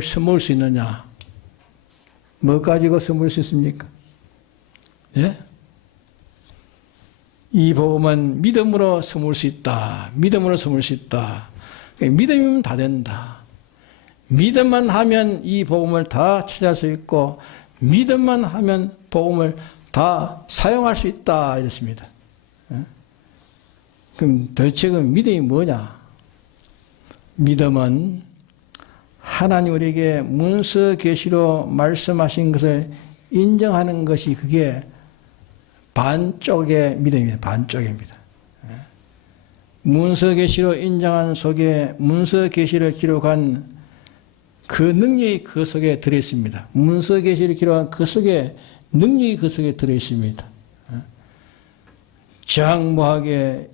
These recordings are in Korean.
스물 수 있느냐? 뭐 가지고 스물 수 있습니까? 예? 이 복음은 믿음으로 스물 수 있다. 믿음으로 스물 수 있다. 믿음이면 다 된다. 믿음만 하면 이 복음을 다 찾을 수 있고 믿음만 하면 복음을 다 사용할 수 있다 이랬습니다. 예? 그럼 도대체 그 믿음이 뭐냐? 믿음은 하나님 우리에게 문서 계시로 말씀하신 것을 인정하는 것이 그게 반쪽의 믿음입니다. 반쪽입니다. 문서 계시로 인정한 속에 문서 계시를 기록한 그 능력이 그 속에 들어있습니다. 문서 계시를 기록한 그 속에 능력이 그 속에 들어있습니다. 장무하게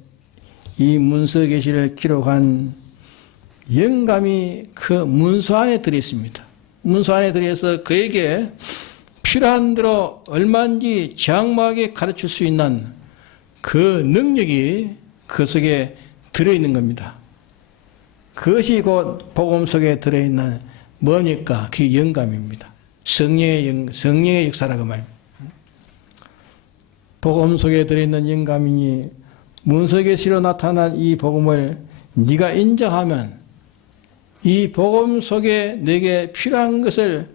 이 문서 계시를 기록한 영감이 그 문서 안에 들어있습니다. 문서 안에 들어있어 그에게 필요한 대로 얼마든지 장무하게 가르칠 수 있는 그 능력이 그 속에 들어있는 겁니다. 그것이 곧 복음 속에 들어있는 뭡니까? 그 영감입니다. 성령의 역사라고 말입니다. 복음 속에 들어있는 영감이니 문서 계시로 나타난 이 복음을 네가 인정하면 이 복음 속에 내게 필요한 것을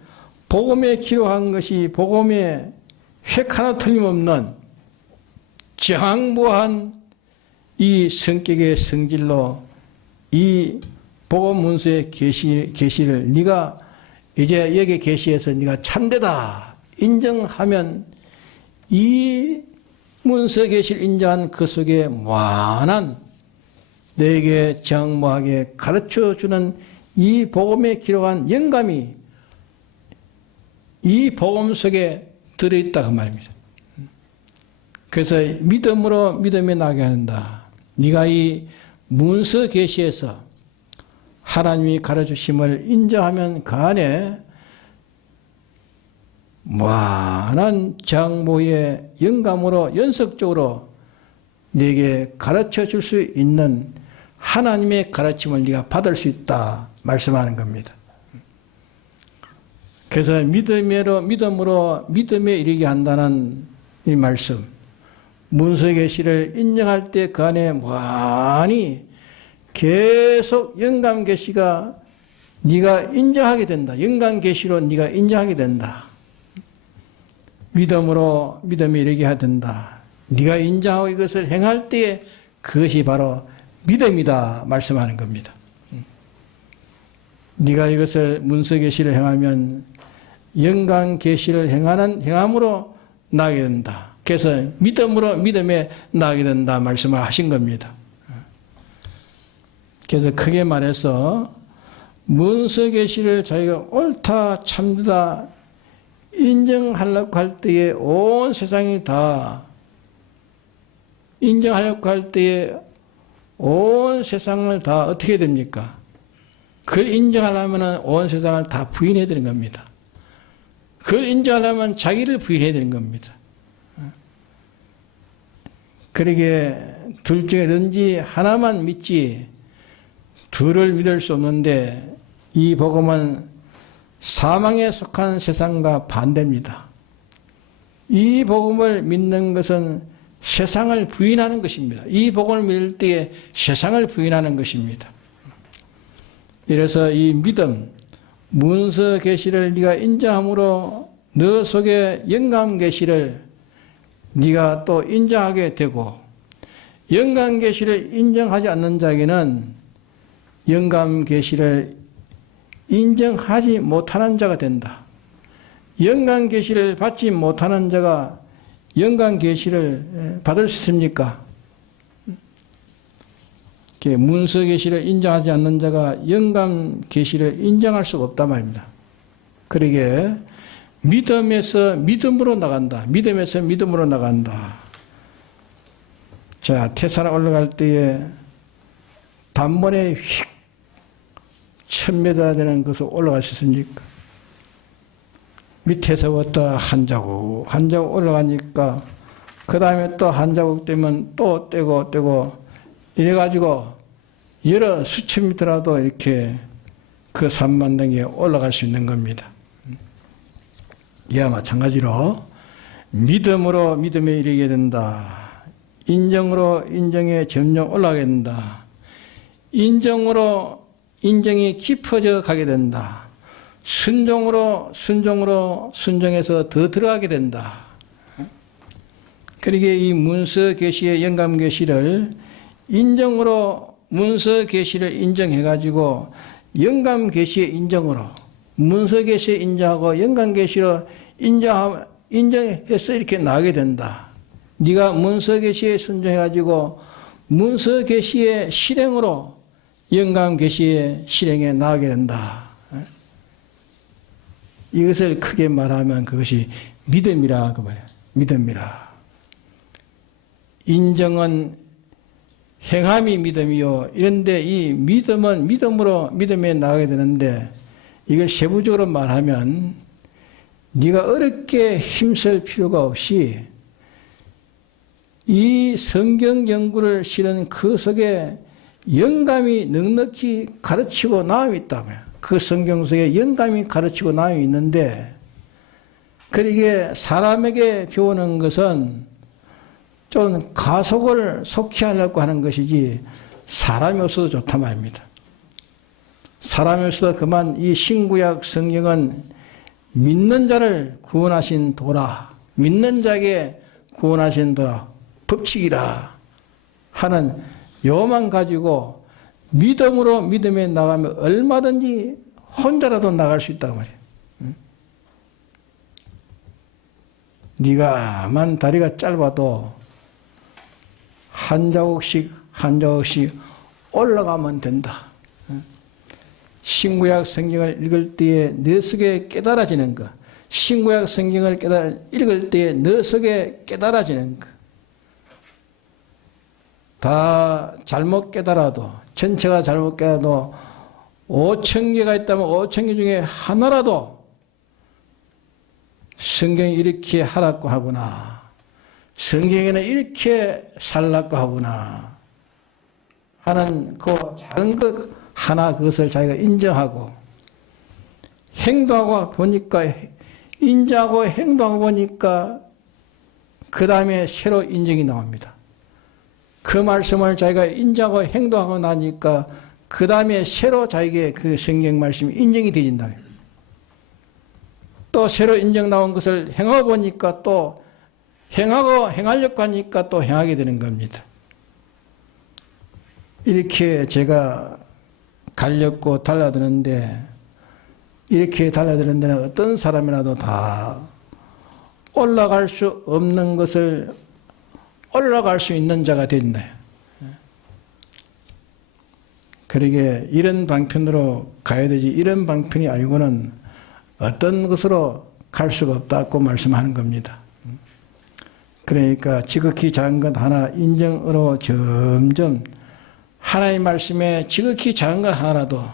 복음에 기록한 것이 복음에 획 하나 틀림없는 장무한 이 성격의 성질로 이 복음 문서의 계시를 네가 이제 여기 계시해서 네가 참되다 인정하면 이 문서 계시를 인정한 그 속에 무한한 내게 장무하게 가르쳐주는 이 복음에 기록한 영감이 이 복음 속에 들어있다 그 말입니다. 그래서 믿음으로 믿음에 나게 한다. 네가 이 문서 계시에서 하나님이 가르치심을 인정하면 그 안에 무한한 장모의 영감으로 연속적으로 네게 가르쳐 줄 수 있는 하나님의 가르침을 네가 받을 수 있다 말씀하는 겁니다. 그래서 믿음으로 믿음에 이르게 한다는 이 말씀, 문서 계시를 인정할 때 그 안에 무한히 계속 영감 계시가 네가 인정하게 된다. 영감 계시로 네가 인정하게 된다. 믿음으로 믿음에 이르게 해야 된다. 네가 인정하고 이것을 행할 때에 그것이 바로 믿음이다 말씀하는 겁니다. 네가 이것을 문서 계시를 행하면 영감 계시를 행함으로 나게 된다. 그래서 믿음으로 믿음에 나게 된다 말씀을 하신 겁니다. 그래서 크게 말해서 문서 계시를 자기가 옳다 참되다 인정하려고 할 때에 온 세상이 다 인정하려고 할 때에 온 세상을 다 어떻게 됩니까? 그걸 인정하려면 온 세상을 다 부인해야 되는 겁니다. 그걸 인정하려면 자기를 부인해야 되는 겁니다. 그러게 둘 중에 든지 하나만 믿지 둘을 믿을 수 없는데 이 복음은 사망에 속한 세상과 반대입니다. 이 복음을 믿는 것은 세상을 부인하는 것입니다. 이 복음을 믿을 때에 세상을 부인하는 것입니다. 이래서 이 믿음, 문서 계시를 네가 인정함으로 너 속에 영감 계시를 네가 또 인정하게 되고 영감 계시를 인정하지 않는 자에게는 영감 계시를 인정하지 못하는 자가 된다. 영감 계시를 받지 못하는 자가 영감 계시를 받을 수 있습니까? 문서 계시를 인정하지 않는 자가 영감 계시를 인정할 수가 없단 말입니다. 그러게 믿음에서 믿음으로 나간다. 믿음에서 믿음으로 나간다. 자, 태산에 올라갈 때에 단번에 휙 1000m 되는 것을 올라갈 수 있습니까? 밑에서부터 한 자국 올라가니까 그 다음에 또 한 자국 되면 또 떼고 이래가지고 여러 수천 미터라도 이렇게 그 산만등에 올라갈 수 있는 겁니다. 이와 마찬가지로 믿음으로 믿음에 이르게 된다. 인정으로 인정에 점점 올라가게 된다. 인정으로 인정이 깊어져 가게 된다. 순종으로 순종해서 더 들어가게 된다. 그러기에 이 문서 계시의 영감 계시를 인정으로 문서 계시를 인정해 가지고 영감 계시의 인정으로 문서 계시에 인정하고 영감 계시로 인정해서 이렇게 나가게 된다. 네가 문서 계시에 순종해 가지고 문서 계시의 실행으로 영감 계시의 실행에 나가게 된다. 이것을 크게 말하면 그것이 믿음이라 그 말이야. 믿음이라. 인정은 행함이 믿음이요. 이런데 이 믿음은 믿음으로 믿음에 나가게 되는데 이걸 세부적으로 말하면 네가 어렵게 힘쓸 필요가 없이 이 성경 연구를 실은 그 속에 영감이 넉넉히 가르치고 나음이 있다고요. 그 성경 속에 영감이 가르치고 나음이 있는데 그러기에 사람에게 배우는 것은 좀 가속을 속히 하려고 하는 것이지 사람이 없어도 좋단 말입니다. 사람이 없어도 그만 이 신구약 성경은 믿는 자를 구원하신 도라, 믿는 자에게 구원하신 도라, 법칙이라 하는 요만 가지고 믿음으로 믿음에 나가면 얼마든지 혼자라도 나갈 수 있다고 말이에요. 네가만 다리가 짧아도 한 자국씩 올라가면 된다. 신구약 성경을 읽을 때에 너 속에 깨달아지는 것, 신구약 성경을 읽을 때에 너 속에 깨달아지는 것, 다 잘못 깨달아도, 전체가 잘못 깨달아도 5,000개가 있다면 5,000개 중에 하나라도 성경이 이렇게 하라고 하구나, 성경에는 이렇게 살라고 하구나 하는 그 작은 것 하나, 그것을 자기가 인정하고 행동하고 보니까, 인정하고 행동하고 보니까 그 다음에 새로 인정이 나옵니다. 그 말씀을 자기가 인정하고 행동하고 나니까 그 다음에 새로 자기에게 그 성경 말씀이 인정이 되진다. 또 새로 인정 나온 것을 행하고 보니까 또 행하려고 하니까 또 행하게 되는 겁니다. 이렇게 제가 갈렸고 달라드는데, 이렇게 달라드는 데는 어떤 사람이라도 다 올라갈 수 없는 것을 올라갈 수 있는 자가 된다. 그러게 이런 방편으로 가야 되지, 이런 방편이 아니고는 어떤 것으로 갈 수가 없다고 말씀하는 겁니다. 그러니까 지극히 작은 것 하나 인정으로 점점 하나님 말씀에 지극히 작은 것 하나라도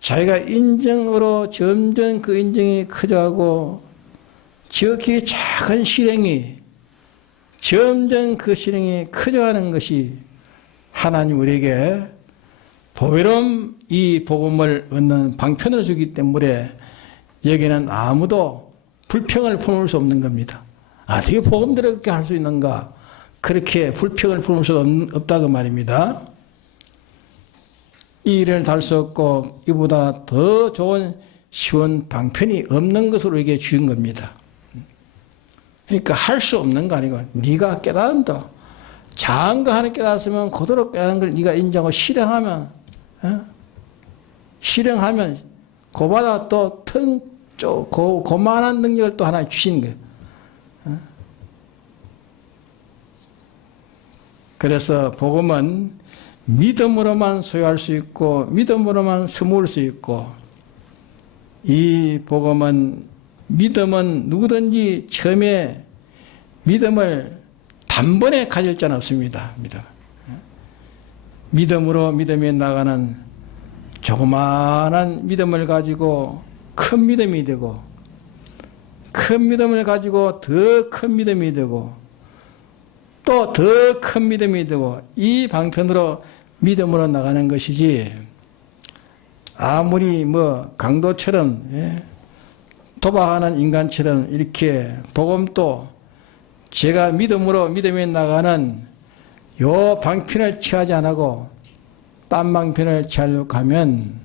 자기가 인정으로 점점 그 인정이 커져가고 지극히 작은 실행이 점점 그 실행이 커져가는 것이 하나님 우리에게 보배로운 이 복음을 얻는 방편을 주기 때문에 여기는 아무도 불평을 품을 수 없는 겁니다. 어떻게 복음대로 그렇게 할 수 있는가? 그렇게 불평을 품을 수 없다고 말입니다. 이 일을 달 수 없고 이보다 더 좋은 쉬운 방편이 없는 것으로 이게 주인 겁니다. 그러니까 할 수 없는 거 아니고 네가 깨달은다. 작은 거 하나 깨달았으면 그대로 깨달은 걸 네가 인정하고 실행하면, 실행하면 그보다 또 고만한 능력을 또 하나 주시는 거예요. 그래서 복음은 믿음으로만 소유할 수 있고 믿음으로만 스물 수 있고, 이 복음은 믿음은 누구든지 처음에 믿음을 단번에 가질 자는 없습니다. 믿음으로 믿음에 나가는 조그마한 믿음을 가지고 큰 믿음이 되고, 큰 믿음을 가지고 더 큰 믿음이 되고, 또 더 큰 믿음이 되고, 이 방편으로 믿음으로 나가는 것이지, 아무리 뭐 강도처럼 도박하는 인간처럼 이렇게 복음도 제가 믿음에 나가는 요 방편을 취하지 않고 딴 방편을 취하려고 하면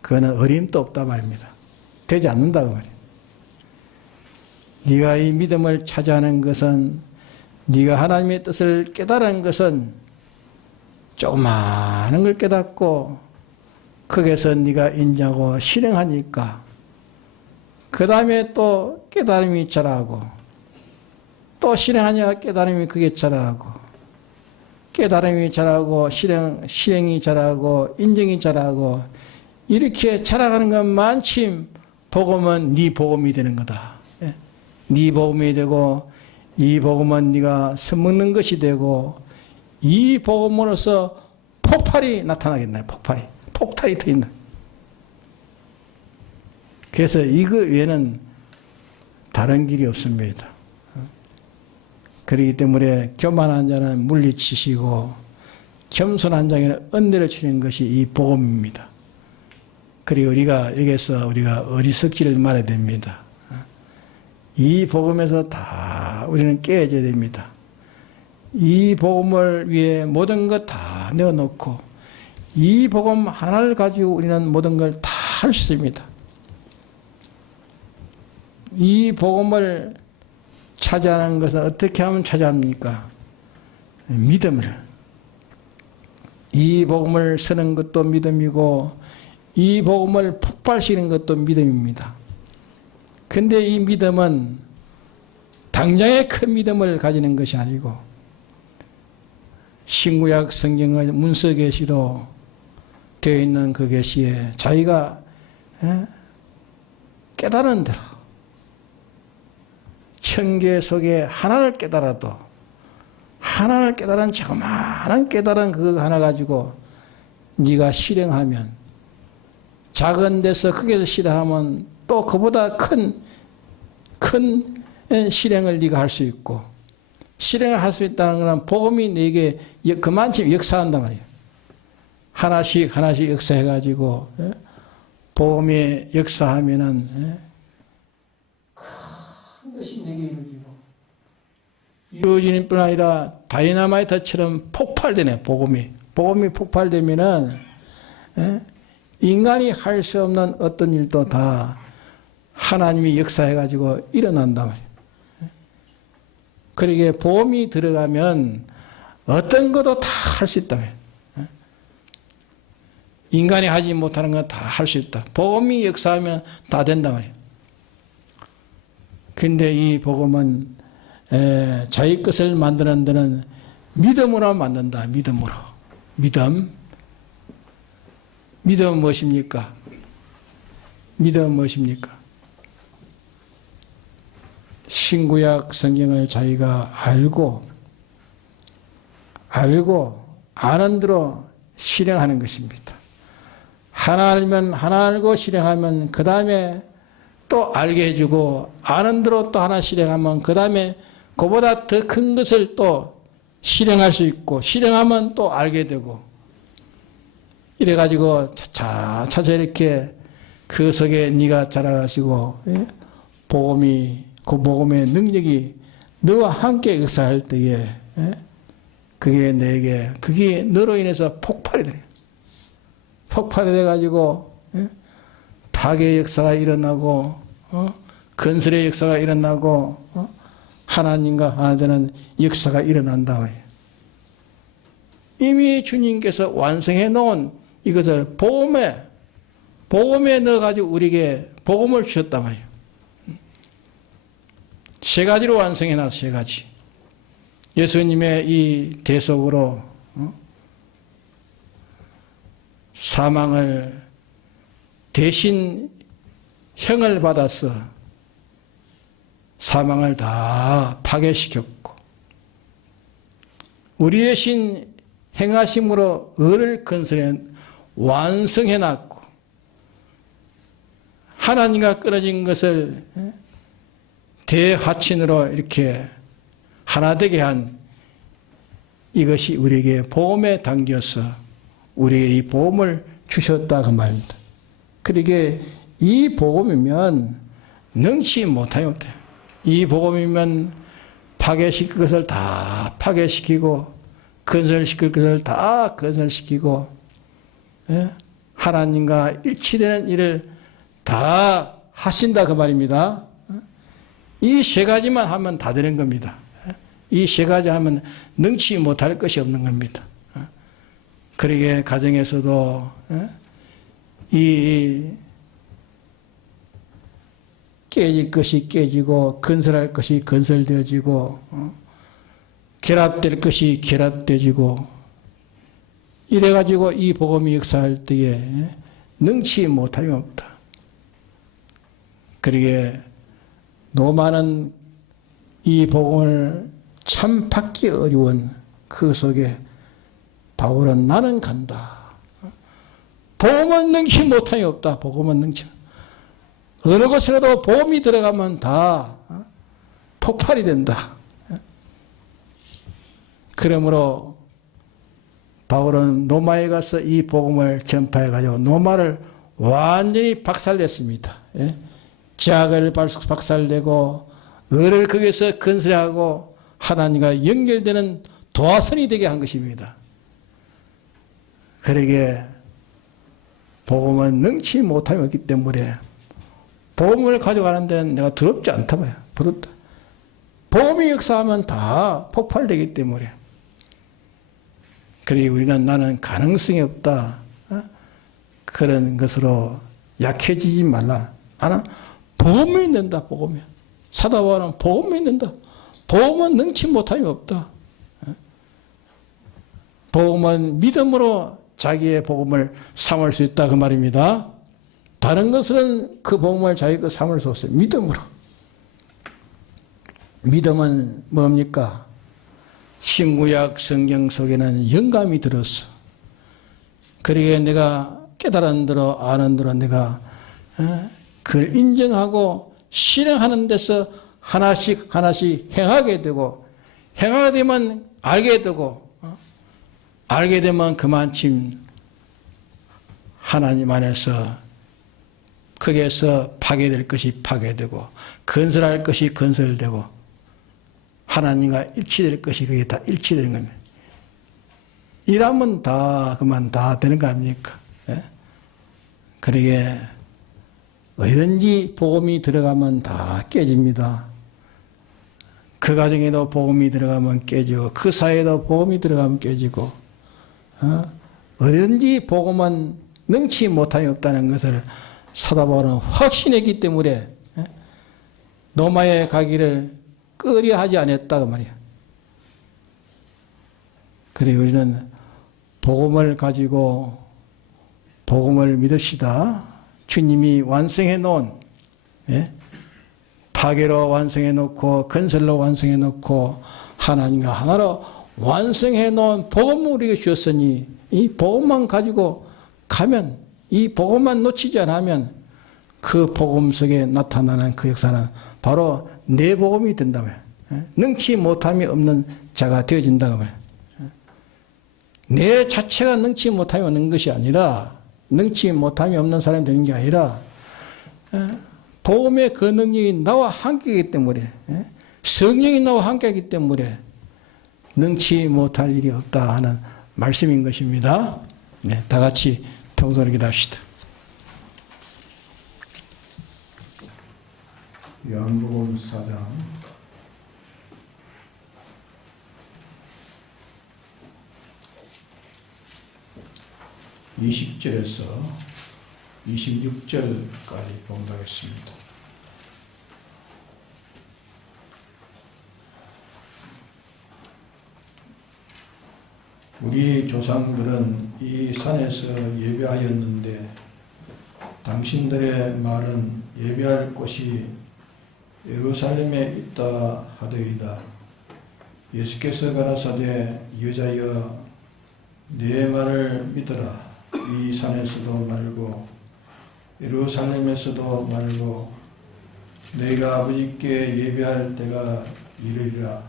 그거는 어림도 없다 말입니다. 되지 않는다고 말이에요. 네가 이 믿음을 찾아하는 것은, 네가 하나님의 뜻을 깨달은 것은 조그마한 걸 깨닫고 거기에서 네가 인정하고 실행하니까 그 다음에 또 깨달음이 자라고, 또 실행하니까 깨달음이 그게 자라고, 깨달음이 자라고 실행이 자라고 인정이 자라고, 이렇게 자라가는 것만큼 복음은 네 복음이 되는 거다. 네 복음이 되고, 이 복음은 네가 써먹는 것이 되고, 이 복음으로서 폭발이 나타나겠네. 폭탄이 터진다. 그래서 이거 외에는 다른 길이 없습니다. 그렇기 때문에 교만한 자는 물리치시고 겸손한 자에게는 은혜를 주는 것이 이 복음입니다. 그리고 우리가 여기서 어리석기를 말해야 됩니다. 이 복음에서 다 우리는 깨어져야 됩니다. 이 복음을 위해 모든 것 다 내어놓고 이 복음 하나를 가지고 우리는 모든 걸 다 할 수 있습니다. 이 복음을 차지하는 것은 어떻게 하면 차지합니까? 믿음을. 이 복음을 쓰는 것도 믿음이고 이 복음을 폭발시키는 것도 믿음입니다. 근데 이 믿음은 당장의 큰 믿음을 가지는 것이 아니고 신구약 성경의 문서 계시로 되어 있는 그 계시에 자기가 깨달은 대로 천계 속에 하나를 깨달아도 하나를 깨달은 조그마한 깨달은 그거 하나 가지고 네가 실행하면, 작은 데서 크게서 실행하면 또 그보다 큰 실행을 네가 할 수 있고, 실행을 할 수 있다는 것은 복음이 네게 그만큼 역사한단 말이에요. 하나씩 역사해가지고 복음이 역사하면은 큰 것이 내게 이루어지는 뿐 아니라 다이너마이트처럼 폭발되네. 복음이 폭발되면은 인간이 할 수 없는 어떤 일도 다 하나님이 역사해가지고 일어난단 말이에요. 그러기에 복음이 들어가면 어떤 것도 다 할 수 있다. 인간이 하지 못하는 건 다 할 수 있다. 복음이 역사하면 다 된단 말이에요. 근데 이 복음은 자기 것을 만드는 데는 믿음으로 만든다. 믿음으로. 믿음은 무엇입니까? 믿음은 무엇입니까? 신구약 성경을 자기가 알고 아는 대로 실행하는 것입니다. 하나 알면 하나 알고 실행하면 그 다음에 또 알게 해주고, 아는 대로 또 하나 실행하면 그 다음에 그보다 더 큰 것을 또 실행할 수 있고, 실행하면 또 알게 되고, 이래가지고 차차 이렇게 그 속에 네가 자라가시고 복음이, 그 복음의 능력이 너와 함께 역사할 때에 그게 너로 인해서 폭발이 돼. 폭발이 돼가지고 파괴의 역사가 일어나고 건설의 역사가 일어나고 하나님과 하나 되는 역사가 일어난다. 이미 주님께서 완성해 놓은 이것을 복음에 넣어가지고 우리에게 복음을 주셨단 말이에요. 세 가지로 완성해 놨어. 세 가지. 예수님의 이 대속으로 사망을 대신 형을 받아서 사망을 다 파괴시켰고, 우리의 신 행하심으로 의를 건설해 완성해놨고, 하나님과 끊어진 것을 대화친으로 이렇게 하나 되게 한 이것이 우리에게 복음에 담겨서 우리에게 이 복음을 주셨다 그 말입니다. 그러게 이 복음이면 능치 못하여 없다. 이 복음이면 파괴시킬 것을 다 파괴시키고 건설시킬 것을 다 건설시키고, 예? 하나님과 일치되는 일을 다 하신다 그 말입니다. 이 세 가지만 하면 다 되는 겁니다. 이 세 가지 하면 능치 못할 것이 없는 겁니다. 그러게 가정에서도 이 깨질 것이 깨지고 건설할 것이 건설되어지고 결합될 것이 결합되어지고 이래가지고 이 복음이 역사할 때에 능치 못함이 없다. 그러게 노많은 이 복음을 참 받기 어려운 그 속에 바울은 나는 간다. 복음은 능치 못함이 없다. 복음은 능치. 어느 곳에라도 복음이 들어가면 다 폭발이 된다. 그러므로 바울은 노마에 가서 이 복음을 전파해가지고 노마를 완전히 박살냈습니다. 제약을 박살내고 을을 거기서 건설하고 하나님과 연결되는 도화선이 되게 한 것입니다. 그러게 복음은 능치 못함이 없기 때문에 복음을 가져가는 데는 내가 두렵지 않다 봐요. 부럽다. 복음이 역사하면 다 폭발되기 때문에. 그러니 우리는 나는 가능성이 없다. 그런 것으로 약해지지 말라. 나는 복음을 믿는다. 복음이. 사도 바울은 복음을 믿는다. 복음은 능치 못함이 없다. 복음은 믿음으로 자기의 복음을 삼을 수 있다 그 말입니다. 다른 것은 그 복음을 자기 거 삼을 수 없어요. 믿음으로. 믿음은 뭡니까? 신구약 성경 속에는 영감이 들었어. 그러기에 내가 깨달은 대로 아는 대로 내가 그걸 인정하고 실행하는 데서 하나씩 하나씩 행하게 되고 행하게 되면 알게 되고 알게 되면 그만큼 하나님 안에서 거기에서 파괴될 것이 파괴되고 건설할 것이 건설되고 하나님과 일치될 것이 그게 다 일치되는 겁니다. 이러면 다 그만 다 되는 거 아닙니까? 그러게 어디든지 복음이 들어가면 다 깨집니다. 그 가정에도 복음이 들어가면 깨지고 그 사회에도 복음이 들어가면 깨지고 어디든지 복음은 능치 못함이 없다는 것을 사도 바울은 확신했기 때문에 로마에 가기를 꺼려하지 않았다 그 말이야. 그래 우리는 복음을 가지고 복음을 믿읍시다. 주님이 완성해 놓은 파괴로 완성해 놓고 건설로 완성해 놓고 하나님과 하나로 완성해 놓은 복음을 우리에게 주었으니 이 복음만 가지고 가면 이 복음만 놓치지 않으면 그 복음 속에 나타나는 그 역사는 바로 내 복음이 된다며. 능치 못함이 없는 자가 되어진다고 말이야. 내 자체가 능치 못함이 없는 것이 아니라 능치 못함이 없는 사람이 되는 게 아니라 복음의 그 능력이 나와 함께이기 때문에 성령이 나와 함께이기 때문에 능치 못할 일이 없다 하는 말씀인 것입니다. 네, 다 같이 통성으로 기도합시다. 요한복음 4장 20절에서 26절까지 봉독하겠습니다. 우리 조상들은 이 산에서 예배하였는데 당신들의 말은 예배할 곳이 예루살렘에 있다 하더이다. 예수께서 가라사대 여자여 내 말을 믿어라. 이 산에서도 말고 예루살렘에서도 말고 너희가 아버지께 예배할 때가 이르리라.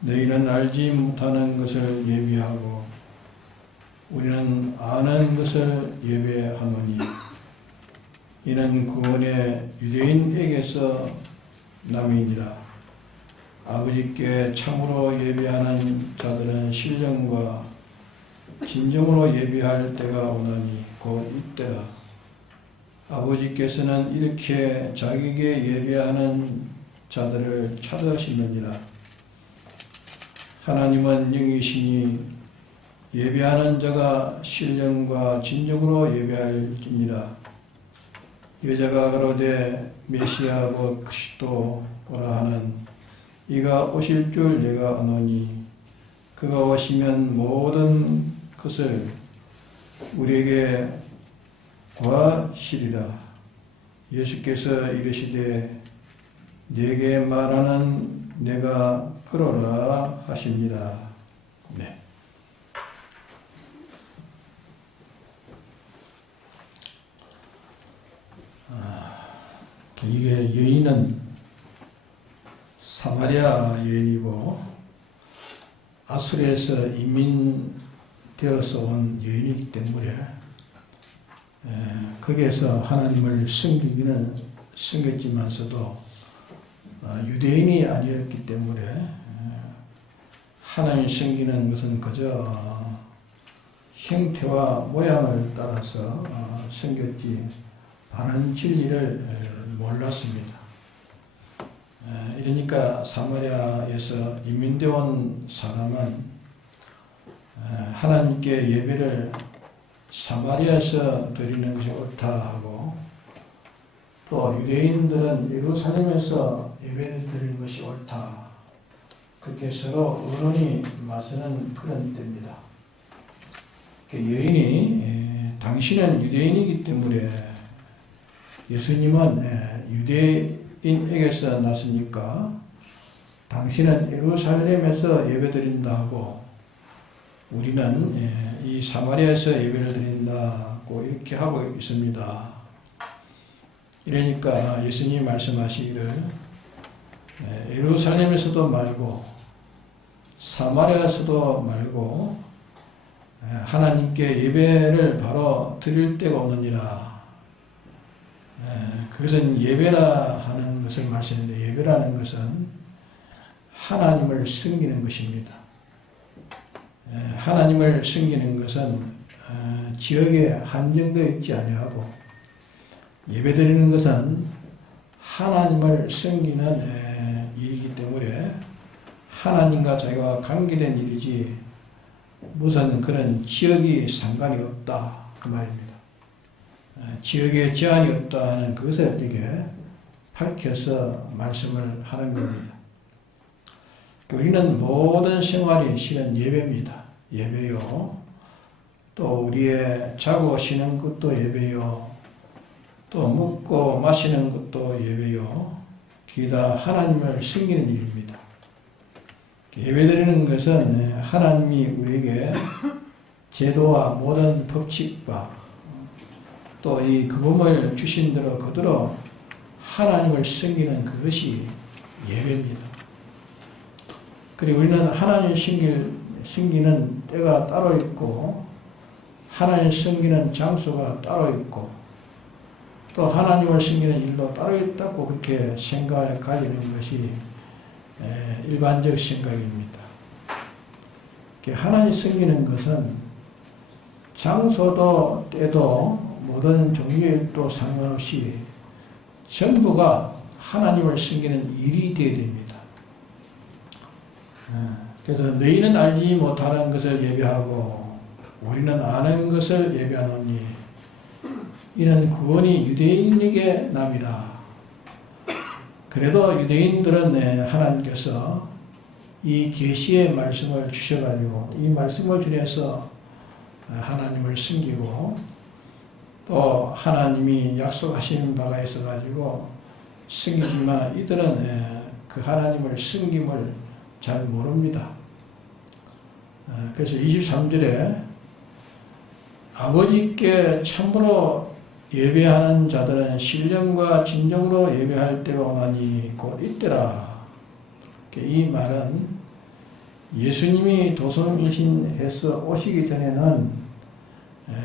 너희는 알지 못하는 것을 예배하고 우리는 아는 것을 예배하노니 이는 구원의 유대인에게서 남이니라. 아버지께 참으로 예배하는 자들은 신령과 진정으로 예배할 때가 오나니 곧 이때라. 아버지께서는 이렇게 자기에게 예배하는 자들을 찾으시느니라. 하나님은 영이시니 예배하는 자가 신령과 진정으로 예배할지니라. 여자가 가로되 메시아 곧 그리스도 오라 하는 이가 오실 줄 내가 아노니 그가 오시면 모든 것을 우리에게 구하시리라. 예수께서 이르시되 네게 말하는 내가 그러라 하십니다. 네. 이게 여인은 사마리아 여인이고 아수르에서 이민되어서 온 여인이기 때문에 거기에서 하나님을 섬기기는 섬겼지만서도 유대인이 아니었기 때문에 하나님 섬기는 것은 그저 형태와 모양을 따라서 섬겼지 바른 진리를 몰랐습니다. 이러니까 사마리아에서 이민되어 온 사람은 하나님께 예배를 사마리아에서 드리는 것이 옳다 하고 또 유대인들은 예루살렘에서 예배를 드리는 것이 옳다. 그렇게 서로 의논이 맞서는 그런 때입니다. 여인이 당신은 유대인이기 때문에 예수님은 유대인에게서 났으니까 당신은 예루살렘에서 예배드린다고 우리는 이 사마리아에서 예배를 드린다고 이렇게 하고 있습니다. 이러니까 예수님이 말씀하시기를 예루살렘에서도 말고 사마리아에서도 말고 하나님께 예배를 바로 드릴 때가 오느니라. 그것은 예배라 하는 것을 말씀했는데 예배라는 것은 하나님을 섬기는 것입니다. 하나님을 섬기는 것은 지역에 한정되어 있지 아니하고 예배드리는 것은 하나님을 섬기는 일이기 때문에 하나님과 자기가 관계된 일이지 무슨 그런 지역이 상관이 없다 그 말입니다. 지역에 제한이 없다 하는 그것을 이렇게 밝혀서 말씀을 하는 겁니다. 우리는 모든 생활이 실은 예배입니다. 예배요. 또 우리의 자고 쉬는 것도 예배요. 또 먹고 마시는 것도 예배요. 기다 하나님을 섬기는 일입니다. 예배드리는 것은 하나님이 우리에게 제도와 모든 법칙과 또 이 금음을 주신 대로 그대로 하나님을 섬기는 그것이 예배입니다. 그리고 우리는 하나님을 섬기는 때가 따로 있고 하나님을 섬기는 장소가 따로 있고 또 하나님을 섬기는 일도 따로 있다고 그렇게 생각을 가지는 것이 일반적 생각입니다. 하나님 섬기는 것은 장소도 때도 모든 종류일도 상관없이 전부가 하나님을 섬기는 일이 되어야 됩니다. 그래서 너희는 알지 못하는 것을 예배하고 우리는 아는 것을 예배하노니 이는 구원이 유대인에게 남이라. 그래도 유대인들은 하나님께서 이 계시의 말씀을 주셔가지고 이 말씀을 통해서 하나님을 섬기고 또 하나님이 약속하신 바가 있어가지고 섬기지만 이들은 그 하나님을 섬김을 잘 모릅니다. 그래서 23절에 아버지께 참으로 예배하는 자들은 신령과 진정으로 예배할 때가 오나니 곧 이때라. 이 말은 예수님이 도성이신해서 오시기 전에는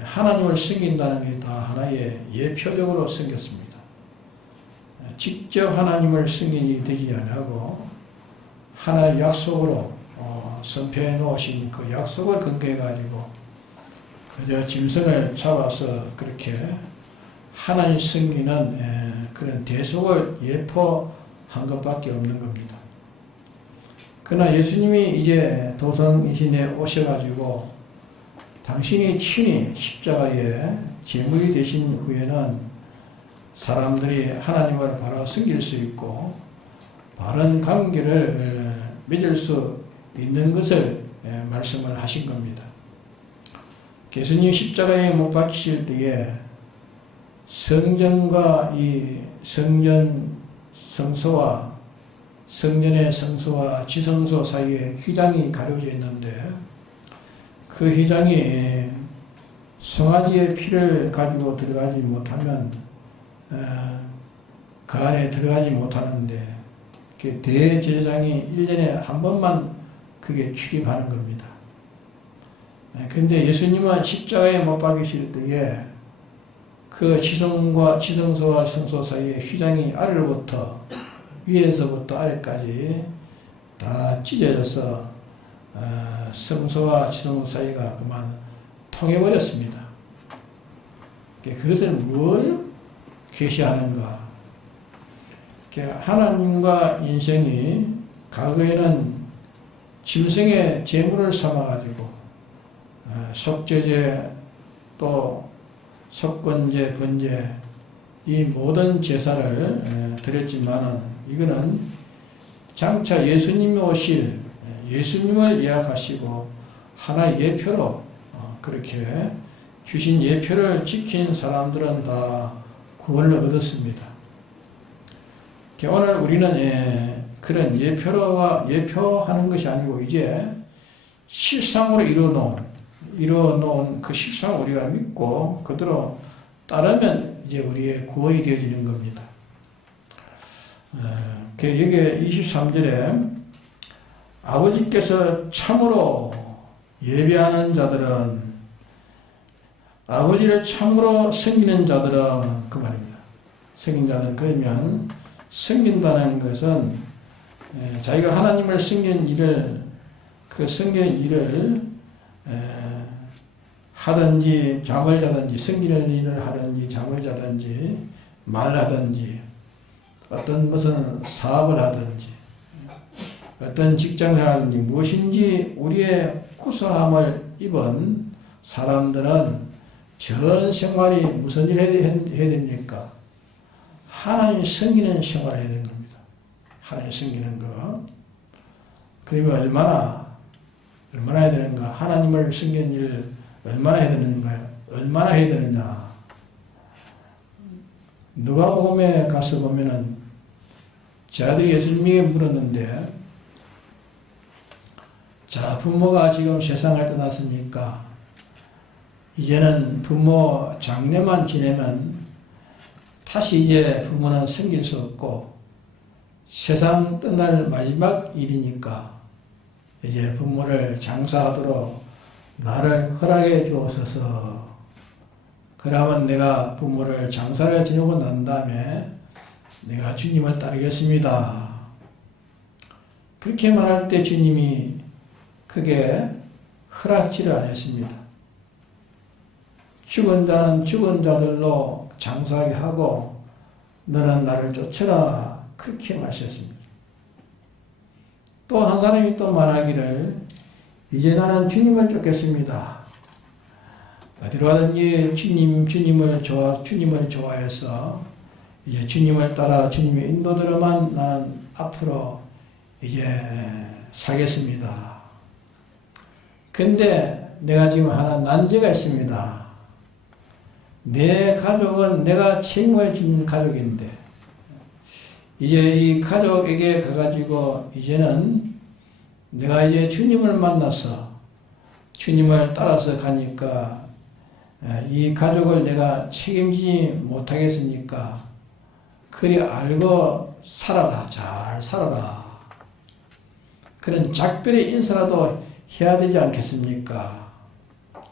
하나님을 섬긴다는 게 다 하나의 예표적으로 생겼습니다. 직접 하나님을 승인이 되지 않고 하나의 약속으로 선포해 놓으신 그 약속을 근거해 가지고 그저 짐승을 잡아서 그렇게 하나님 승리는 그런 대속을 예포한 것밖에 없는 겁니다. 그러나 예수님이 이제 도성이신에 오셔가지고 당신이 친히 십자가에 제물이 되신 후에는 사람들이 하나님을 바로 섬길 수 있고 바른 관계를 맺을 수 있는 것을 말씀을 하신 겁니다. 예수님 십자가에 못 박히실 때에 성전과 이 성전 성소와 성전의 성소와 지성소 사이에 휘장이 가려져 있는데 그 휘장이 송아지의 피를 가지고 들어가지 못하면 그 안에 들어가지 못하는데 대제사장이 1년에 한 번만 그게 출입하는 겁니다. 근데 예수님은 십자가에 못 박히실 때에 그 지성소와 성소 사이에 휘장이 아래로부터 위에서부터 아래까지 다 찢어져서 성소와 지성소 사이가 그만 통해버렸습니다. 그것을 뭘 계시하는가? 하나님과 인생이 과거에는 짐승의 제물을 삼아가지고 속죄제 또 속건제, 번제 이 모든 제사를 드렸지만은 이거는 장차 예수님이 오실 예수님을 예약하시고 하나의 예표로 그렇게 주신 예표를 지킨 사람들은 다 구원을 얻었습니다. 오늘 우리는 그런 예표하는 것이 아니고 이제 실상으로 이루어놓은 그 실상을 우리가 믿고 그대로 따르면 이제 우리의 구원이 되어지는 겁니다. 여기 23절에 아버지께서 참으로 예배하는 자들은 아버지를 참으로 섬기는 자들은 그 말입니다. 섬긴 자들은 그러면 섬긴다는 것은 자기가 하나님을 섬기는 일을 그 섬기는 일을 하든지 잠을 자든지 섬기는 일을 하든지 잠을 자든지 말하든지 어떤 무슨 사업을 하든지 어떤 직장을 하든지 무엇인지 우리의 구속함을 입은 사람들은 전 생활이 무슨 일을 해야 됩니까? 하나님 섬기는 생활을 해야 되는 겁니다. 하나님 섬기는 거. 그러면 얼마나 해야 되는가? 하나님을 섬기는 일을 얼마나 해야 되는가요? 얼마나 해야 되느냐? 누가복음에 가서 보면은 제 아들이 예수님에게 물었는데, 자, 부모가 지금 세상을 떠났으니까 이제는 부모 장례만 지내면 다시 이제 부모는 섬길 수 없고 세상 떠날 마지막 일이니까 이제 부모를 장사하도록 나를 허락해 주옵소서. 그러면 내가 부모를 장사를 지내고 난 다음에 내가 주님을 따르겠습니다. 그렇게 말할 때 주님이 크게 허락지를 안 했습니다. 죽은 자는 죽은 자들로 장사하게 하고 너는 나를 쫓으라. 그렇게 말씀했습니다. 또 한 사람이 또 말하기를 이제 나는 주님을 쫓겠습니다. 어디로 가든지 주님을 좋아해서 이제 주님을 따라 주님의 인도대로만 나는 앞으로 이제 살겠습니다. 근데 내가 지금 하나 난제가 있습니다. 내 가족은 내가 책임을 지는 가족인데 이제 이 가족에게 가가지고 이제는 내가 이제 주님을 만나서 주님을 따라서 가니까 이 가족을 내가 책임지지 못하겠으니까 그리 알고 살아라. 잘 살아라. 그런 작별의 인사라도 해야 되지 않겠습니까?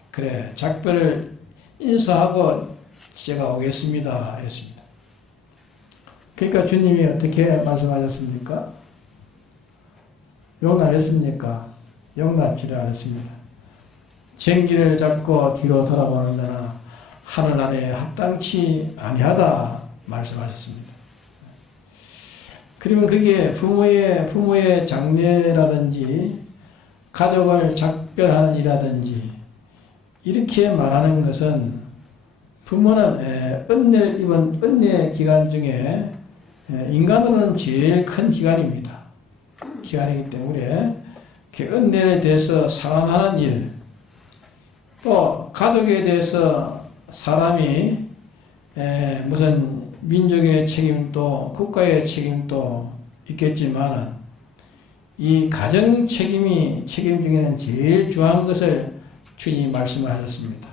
그래, 작별을 인사하고 제가 오겠습니다. 이랬습니다. 그러니까 주님이 어떻게 말씀하셨습니까? 용납했습니까? 용납지를 않았습니다. 쟁기를 잡고 뒤로 돌아보는 자는 하늘 아래에 합당치 아니하다 말씀하셨습니다. 그러면 그게 부모의 장례라든지 가족을 작별하는 일이라든지 이렇게 말하는 것은 부모는 은혜를 입은 은혜 기간 중에 인간으로는 제일 큰 기간입니다. 기간이기 때문에 은혜에 대해서 상환하는 일, 또 가족에 대해서 사람이 무슨 민족의 책임도 국가의 책임도 있겠지만 이 가정 책임 중에는 제일 중요한 것을 주님이 말씀하셨습니다.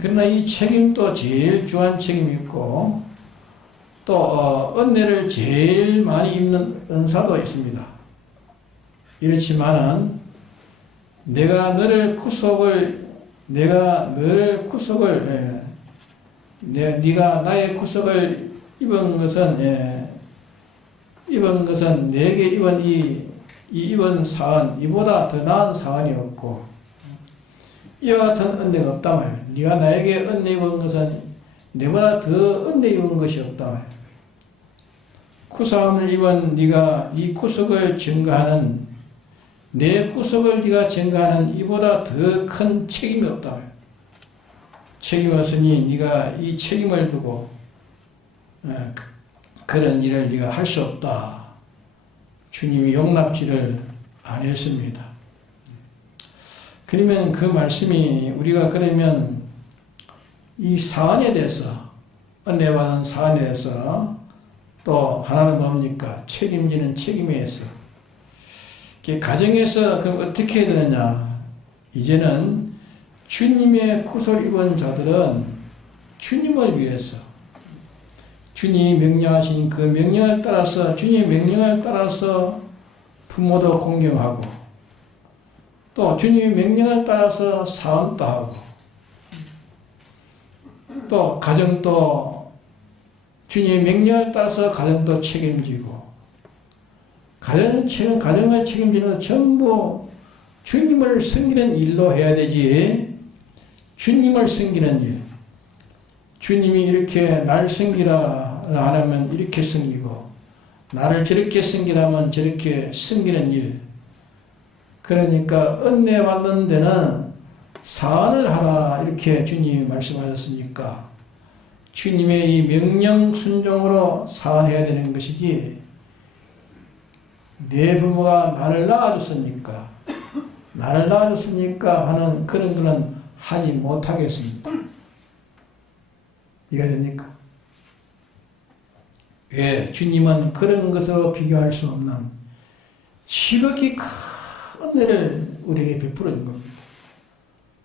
그러나 이 책임도 제일 중요한 책임이 있고 또 은혜를 제일 많이 입는 은사도 있습니다. 이렇지만은 네가 너를 구속을 네가 나의 구속을 입은 것은 내게 입은 이 입은 사안 이보다 더 나은 사안이 없고 이와 같은 은혜가 없다 말. 네가 나에게 은혜 입은 것은 내보다 더 은혜 입은 것이 없다 말. 구속함을 입은 네가 이 구속을 증거하는 내 구속을 네가 증거하는 이보다 더 큰 책임이 없다 말. 책임이 없으니 네가 이 책임을 두고 그런 일을 네가 할 수 없다. 주님이 용납지를 안 했습니다. 그러면 그 말씀이 우리가 그러면 이 사안에 대해서 은혜받은 사안에 대해서 또 하나는 뭡니까? 책임지는 책임에 대해서 가정에서 그럼 어떻게 해야 되느냐? 이제는 주님의 구속을 입은 자들은 주님을 위해서 주님이 명령하신 그 명령을 따라서 주님의 명령을 따라서 부모도 공경하고 또 주님의 명령을 따라서 사원도 하고 또 가정도 주님의 명령을 따라서 가정도 책임지고 가정을 책임지는 건 전부 주님을 섬기는 일로 해야 되지. 주님을 섬기는 일. 주님이 이렇게 날 섬기라 하면 이렇게 섬기고 나를 저렇게 섬기라면 저렇게 섬기는 일. 그러니까 은혜 받는 데는 사안을 하라 이렇게 주님이 말씀하셨으니까 주님의 이 명령 순종으로 사안해야 되는 것이지 내 부모가 나를 낳아줬으니까 하는 그런 거는 하지 못하겠습니다. 이해가 됩니까? 왜? 주님은 그런 것으로 비교할 수 없는 지극히 큰 은혜를 우리에게 베풀어 준 겁니다.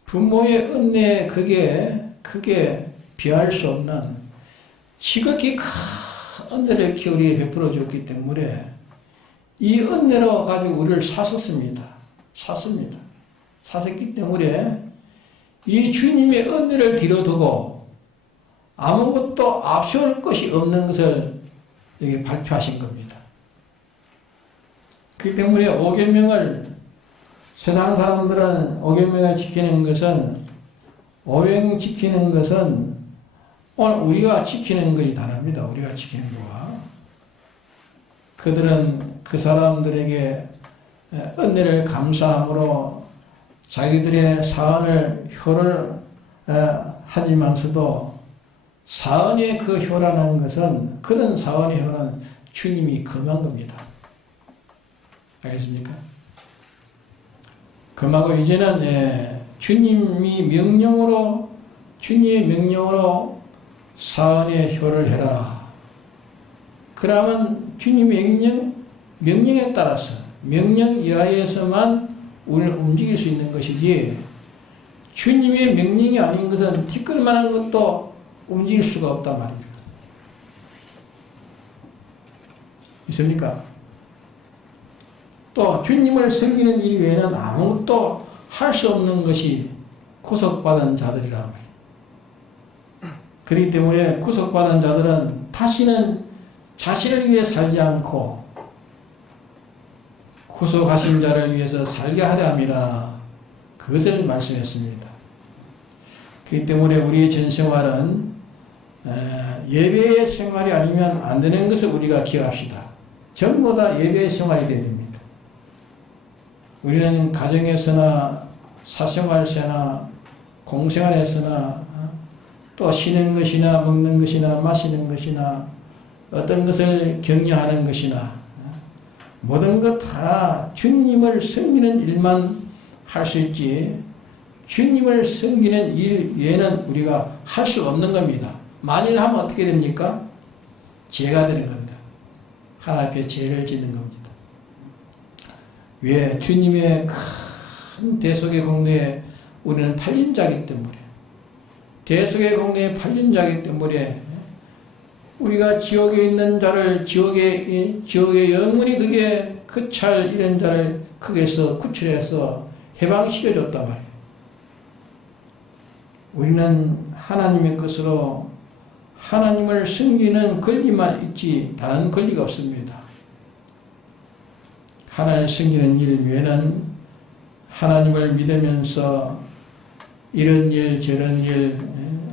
부모의 은혜에 크게 비할 수 없는 지극히 큰 은혜를 우리에게 베풀어 줬기 때문에 이 은혜로 가지고 우리를 샀습니다. 샀기 때문에 이 주님의 은혜를 뒤로 두고 아무것도 앞세울 것이 없는 것을 여기 발표하신 겁니다. 그렇기 때문에 오계명을 세상 사람들은 오계명을 지키는 것은 오행 지키는 것은 오늘 우리가 지키는 것이 다릅니다. 우리가 지키는 거와 그들은 그 사람들에게 은혜를 감사함으로 자기들의 사안을 효를 하지만서도 사안의 그 효라는 것은 그런 사안의 효는 주님이 금한 겁니다. 알겠습니까? 금하고 이제는 주님의 명령으로 사안의 효를 해라. 그러면 주님의 명령에 따라서 명령 이하에서만 우리를 움직일 수 있는 것이지 주님의 명령이 아닌 것은 티끌만한 것도 움직일 수가 없단 말입니다. 있습니까? 또 주님을 섬기는 일 외에는 아무것도 할 수 없는 것이 구속받은 자들이라고 해요. 그렇기 때문에 구속받은 자들은 다시는 자신을 위해 살지 않고 구속하신 자를 위해서 살게 하려 함이라, 그것을 말씀했습니다. 그렇기 때문에 우리의 전생활은 예배의 생활이 아니면 안 되는 것을 우리가 기억합시다. 전부 다 예배의 생활이 되어야 됩니다. 우리는 가정에서나 사생활에서나 공생활에서나 또 쉬는 것이나 먹는 것이나 마시는 것이나 어떤 것을 격려하는 것이나 모든 것 다 주님을 섬기는 일만 할 수 있지, 주님을 섬기는 일 외에는 우리가 할 수 없는 겁니다. 만일 하면 어떻게 됩니까? 죄가 되는 겁니다. 하나님 앞에 죄를 짓는 겁니다. 왜? 주님의 큰 대속의 공로에 우리는 팔린 자이기 때문에, 대속의 공로에 팔린 자이기 때문에 우리가 지옥에 있는 자를 지옥의 영원히 그게 그찰 이런 자를 거기에서 구출해서 해방시켜줬단 말이에요. 우리는 하나님의 것으로 하나님을 섬기는 권리만 있지 다른 권리가 없습니다. 하나님을 섬기는 일 외에는 하나님을 믿으면서 이런 일 저런 일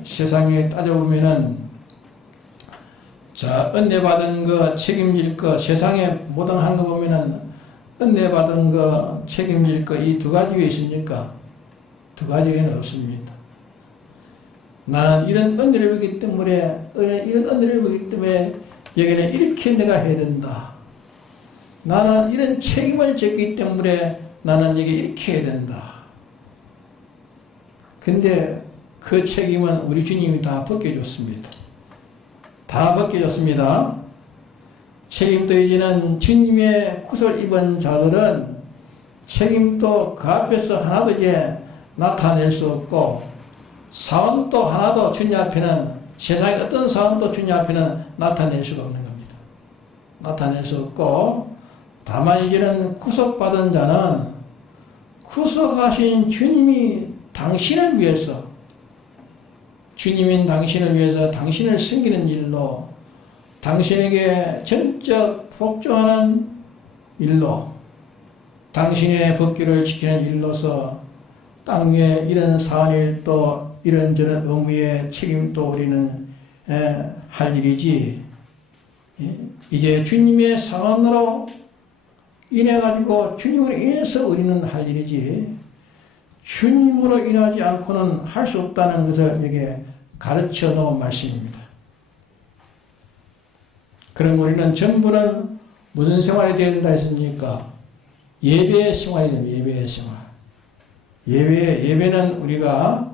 세상에 따져보면은 자, 은혜 받은 거 책임질 거, 세상에 모든 하는 거 보면은 은혜 받은 거 책임질 거 이 두 가지 왜 있습니까? 두 가지 외에는 없습니다. 나는 이런 은혜를 받기 때문에, 이런 은혜를 받기 때문에 여기는 이렇게 내가 해야 된다. 나는 이런 책임을 졌기 때문에 나는 여기 이렇게 해야 된다. 근데 그 책임은 우리 주님이 다 벗겨줬습니다. 다 벗겨졌습니다. 책임도 이제는 주님의 구속을 입은 자들은 책임도 그 앞에서 하나도 이제 나타낼 수 없고, 사원도 하나도 주님 앞에는, 세상의 어떤 사원도 주님 앞에는 나타낼 수가 없는 겁니다. 나타낼 수 없고, 다만 이제는 구속받은 자는 구속하신 주님이 당신을 위해서, 주님인 당신을 위해서 당신을 섬기는 일로, 당신에게 전적 복종하는 일로, 당신의 법규를 지키는 일로서 땅 위에 이런 사안일도 이런저런 의무의 책임도 우리는 할 일이지, 이제 주님의 사안으로 인해가지고 주님으로 인해서 우리는 할 일이지, 주님으로 인하지 않고는 할 수 없다는 것을 여기에 가르쳐 놓은 말씀입니다. 그럼 우리는 전부는 무슨 생활이 되어야 된다 했습니까? 예배의 생활이 됩니다. 예배의 생활. 예배는 우리가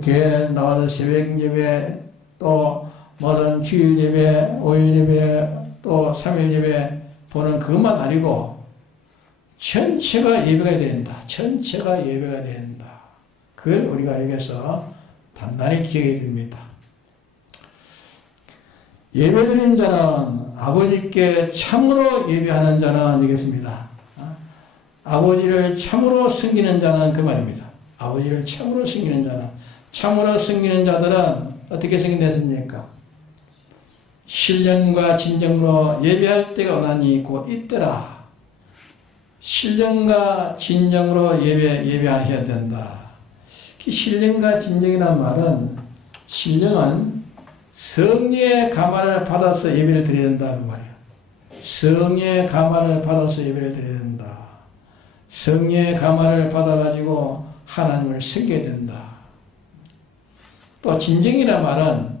교회에 나와서 새벽 예배, 또 모든 주일 예배, 5일 예배, 또 3일 예배 보는 그것만 아니고 전체가 예배가 된다. 전체가 예배가 된다. 그걸 우리가 여기서 단단히 기억해야 됩니다. 예배드리는 자는 아버지께 참으로 예배하는 자는 되겠습니다. 아버지를 참으로 섬기는 자는 그 말입니다. 아버지를 참으로 섬기는 자는, 참으로 섬기는 자들은 어떻게 섬긴댔습니까? 신령과 진정으로 예배할 때가 원한이 곧 있더라. 신령과 진정으로 예배해야 된다. 신령과 진정이라는 말은, 신령은 성령의 감화를 받아서 예배를 드려야 된다 그 말이야. 성령의 감화를 받아서 예배를 드려야 된다. 성령의 감화를 받아가지고 하나님을 섬겨야 된다. 또 진정이란 말은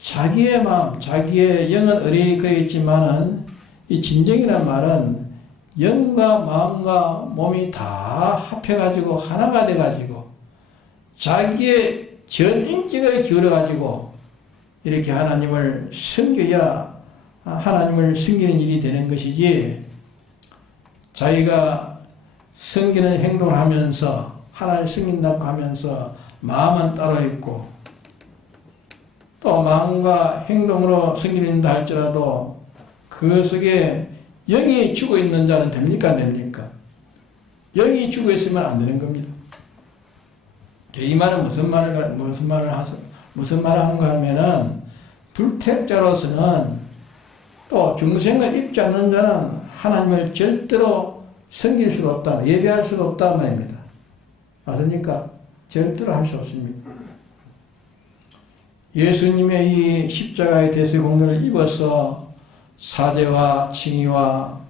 자기의 마음, 자기의 영은 어리석어 있지만은 이 진정이란 말은 영과 마음과 몸이 다 합해가지고 하나가 돼가지고 자기의 전 인격을 기울여가지고 이렇게 하나님을 섬겨야 하나님을 섬기는 일이 되는 것이지, 자기가 섬기는 행동을 하면서 하나님을 섬긴다고 하면서 마음은 따로 있고 또 마음과 행동으로 섬긴다 할지라도 그 속에 영이 죽어 있는 자는 됩니까? 안 됩니까? 영이 죽어 있으면 안 되는 겁니다. 이 말은 무슨 말을 하는가 하면은, 불택자로서는 또 중생을 입지 않는 자는 하나님을 절대로 섬길 수가 없다, 예배할 수가 없다 말입니다. 맞습니까? 절대로 할 수 없습니다. 예수님의 이 십자가의 대속의 공로를 입어서 사제와 칭의와